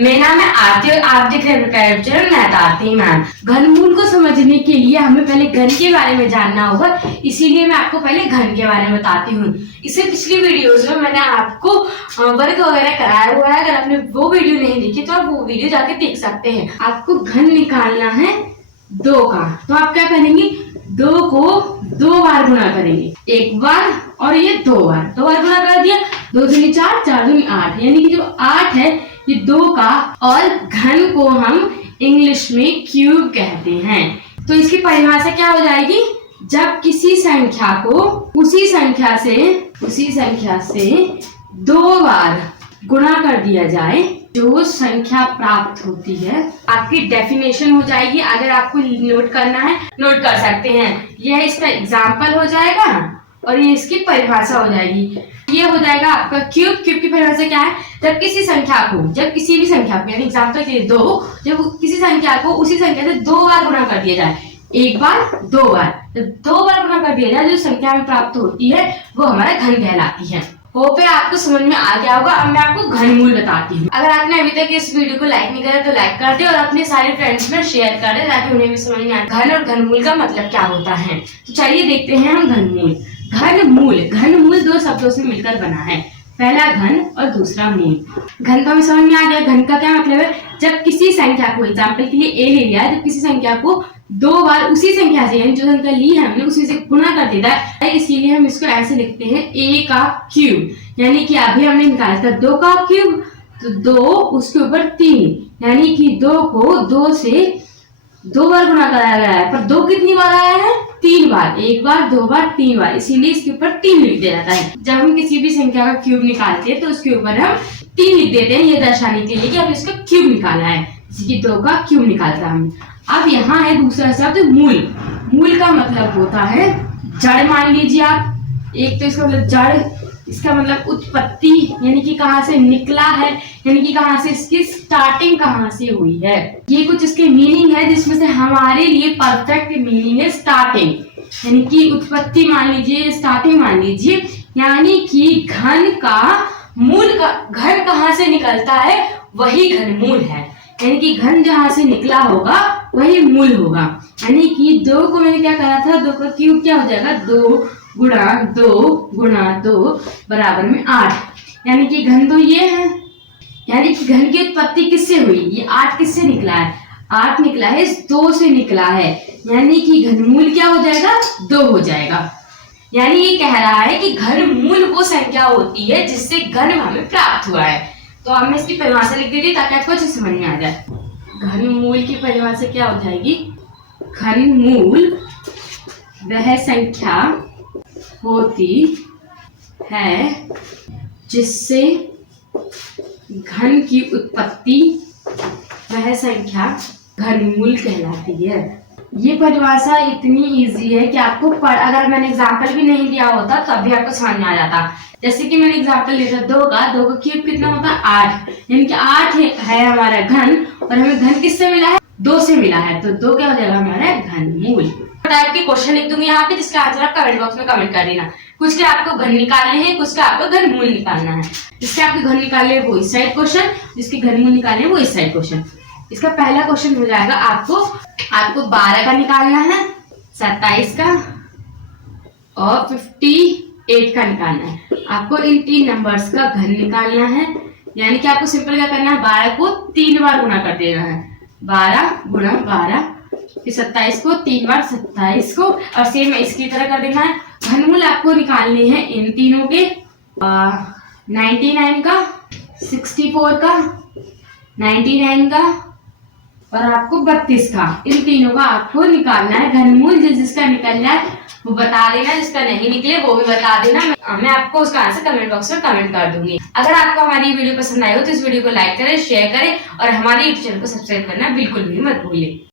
मेरा नाम है आरती और आप देख रहे हैं चैनल मैं आरती मैम। घनमूल को समझने के लिए हमें पहले घन के बारे में जानना होगा, इसीलिए मैं आपको पहले घन के बारे में बताती हूँ। इससे पिछली वीडियोस में मैंने आपको वर्ग वगैरह कराया हुआ है, अगर आपने वो वीडियो नहीं देखी तो आप वो वीडियो जाके देख सकते हैं। आपको घन निकालना है 2 का, तो आप क्या करेंगे, 2 को 2 बार गुणा करेंगे, 1 बार और ये 2 बार गुणा कर दिया। 2 दूनी 4, 4 दूनी 8, यानी कि जो 8 है ये 2 का, और घन को हम इंग्लिश में क्यूब कहते हैं। तो इसकी परिभाषा क्या हो जाएगी, जब किसी संख्या को उसी संख्या से 2 बार गुणा कर दिया जाए, जो संख्या प्राप्त होती है। आपकी डेफिनेशन हो जाएगी, अगर आपको नोट करना है नोट कर सकते हैं। यह इसका एग्जाम्पल हो जाएगा और ये इसकी परिभाषा हो जाएगी। ये हो जाएगा आपका क्यूब। क्यूब की परिभाषा क्या है, जब किसी भी संख्या को यानी एग्जाम्पल के लिए 2, जब किसी संख्या को उसी संख्या से 2 बार गुणा कर दिया जाए, 1 बार 2 बार, तो 2 बार गुणा कर दिया जाए, जो संख्या में प्राप्त होती है वो हमारा घन कहलाती है। होप है आपको समझ में आ गया होगा। अब मैं आपको घनमूल बताती हूँ। अगर आपने अभी तक इस वीडियो को लाइक नहीं करा तो लाइक कर दे और अपने सारे फ्रेंड्स में शेयर कर दे, ताकि उन्हें भी समझ में आए घन और घनमूल का मतलब क्या होता है। तो चलिए देखते हैं हम घनमूल। घनमूल 2 शब्दों से मिलकर बना है, पहला घन और दूसरा मूल। घन तो हमें समझ में आ गया। घन का क्या मतलब है, जब किसी संख्या को, एग्जाम्पल के लिए ए ले लिया, जब किसी संख्या को 2 बार उसी संख्या से, यानी जो संख्या ली है हमने उसी से गुणा कर देता है, इसीलिए हम इसको ऐसे लिखते हैं a का क्यूब। यानी कि अभी हमने निकाला था 2 का क्यूब, तो 2 उसके ऊपर 3, यानी कि 2 को 2 से 2 बार गुणा कराया गया है। पर 2 कितनी बार आया है, 3 बार, 1 बार 2 बार 3 बार, इसीलिए इसके ऊपर 3 लिख दिया जाता है। जब हम किसी भी संख्या का क्यूब निकालते हैं तो उसके ऊपर हम 3 लिख देते हैं, ये दर्शाने के लिए कि अब इसका क्यूब निकाला है, जैसे कि 2 का क्यूब निकालता है हमने। अब यहाँ है दूसरा शब्द मूल। मूल का मतलब होता है जड़। मान लीजिए आप, एक तो इसका मतलब जड़, इसका मतलब उत्पत्ति, यानी कि कहाँ से निकला है, यानी कि कहाँ से इसकी स्टार्टिंग कहाँ से हुई है। ये कुछ इसके मीनिंग है, जिसमें से हमारे लिए परफेक्ट मीनिंग है स्टार्टिंग, यानी कि उत्पत्ति मान लीजिए, स्टार्टिंग मान लीजिए, यानी कि घन का मूल का, घन कहाँ से निकलता है वही घनमूल है, यानी कि घन जहाँ से निकला होगा वही मूल होगा। यानी कि 2 को मैंने क्या कहा था, 2 का क्यूब क्या हो जाएगा, 2 गुणा 2 बराबर में 8, यानी कि घन तो ये है। यानी कि घन की उत्पत्ति किससे हुई, ये 8 किससे निकला है, 8 निकला है, इस 2 से निकला है, यानी कि घनमूल क्या हो जाएगा, 2 हो जाएगा। यानी ये कह रहा है कि घनमूल वो संख्या होती है जिससे घन हमें प्राप्त हुआ है। तो हमने इसकी परिभाषा लिख दी थी ताकि आपको अच्छे समझ में आ जाए। घनमूल की परिभाषा क्या हो जाएगी, घनमूल वह संख्या होती है जिससे घन की उत्पत्ति, वह संख्या घनमूल कहलाती है। ये परिभाषा इतनी इजी है कि आपको अगर मैंने एग्जाम्पल भी नहीं दिया होता तब भी आपको समझ में आ जाता। जैसे कि मैंने एग्जाम्पल लिया था 2 का क्यूब कितना होता है, 8, यानी कि 8 है हमारा घन, और हमें घन किससे मिला है, 2 से मिला है, तो 2 क्या हो जाएगा हमारा घनमूल। टाइप के क्वेश्चन लिख दूंगी यहाँ पे, जिसका आंसर आप कमेंट बॉक्स में कमेंट कर देना। कुछ के आपको घन निकालने हैं, कुछ का आपको घनमूल निकालना है। जिसके आपके घन निकालने हैं वो इस साइड क्वेश्चन, जिसके घनमूल निकालने हैं वो इस साइड क्वेश्चन। इसका पहला क्वेश्चन हो जाएगा, आपको 12 का निकालना है, 27 का और 58 का निकालना है। आपको इन 3 नंबर्स का घन निकालना है, यानी कि आपको सिंपल क्या करना है, 12 को 3 बार गुणा कर देना है, 12 गुणा 12, फिर 27 को 3 बार 27 को, और सेम इसकी तरह कर देना है। घनमूल आपको निकालने हैं इन तीनों के, 99 का, 64 का, 99 का और आपको 32 का, इन तीनों का आपको निकालना है घनमूल। जिसका निकलना है वो बता देना, जिसका नहीं निकले वो भी बता देना, मैं आपको उसका आंसर कमेंट बॉक्स में कमेंट कर दूंगी। अगर आपको हमारी वीडियो पसंद आई हो तो इस वीडियो को लाइक करें, शेयर करें और हमारे यूट्यूब चैनल को सब्सक्राइब करना बिल्कुल भी मत भूलिए।